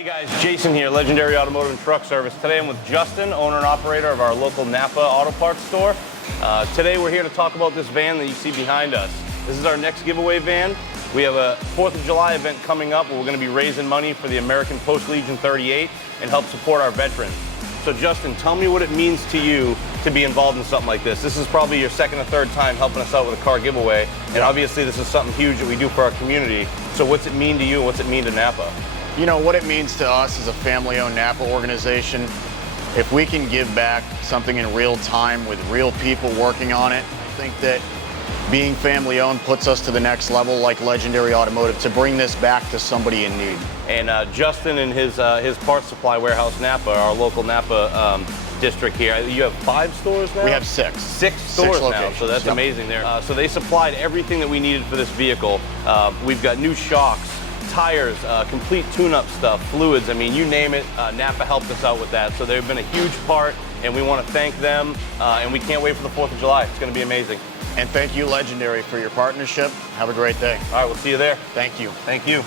Hey guys, Jason here, Legendary Automotive Truck Service. Today I'm with Justin, owner and operator of our local Napa auto parts store. Today we're here to talk about this van that you see behind us. This is our next giveaway van. We have a 4th of July event coming up where we're going to be raising money for the American Post Legion 38 and help support our veterans. So Justin, tell me what it means to you to be involved in something like this. This is probably your second or third time helping us out with a car giveaway, and obviously this is something huge that we do for our community. So what's it mean to you and what's it mean to Napa? You know, what it means to us as a family-owned Napa organization, if we can give back something in real time with real people working on it, I think that being family-owned puts us to the next level like Legendary Automotive to bring this back to somebody in need. And Justin and his parts supply warehouse, Napa, our local Napa district here. You have 5 stores now? We have 6. 6 stores now, locations. so that's amazing there. So they supplied everything that we needed for this vehicle. We've got new shocks, tires, complete tune-up stuff, fluids, I mean, you name it, Napa helped us out with that. So they've been a huge part, and we want to thank them, and we can't wait for the 4th of July. It's going to be amazing. And thank you, Legendary, for your partnership. Have a great day. All right, we'll see you there. Thank you. Thank you.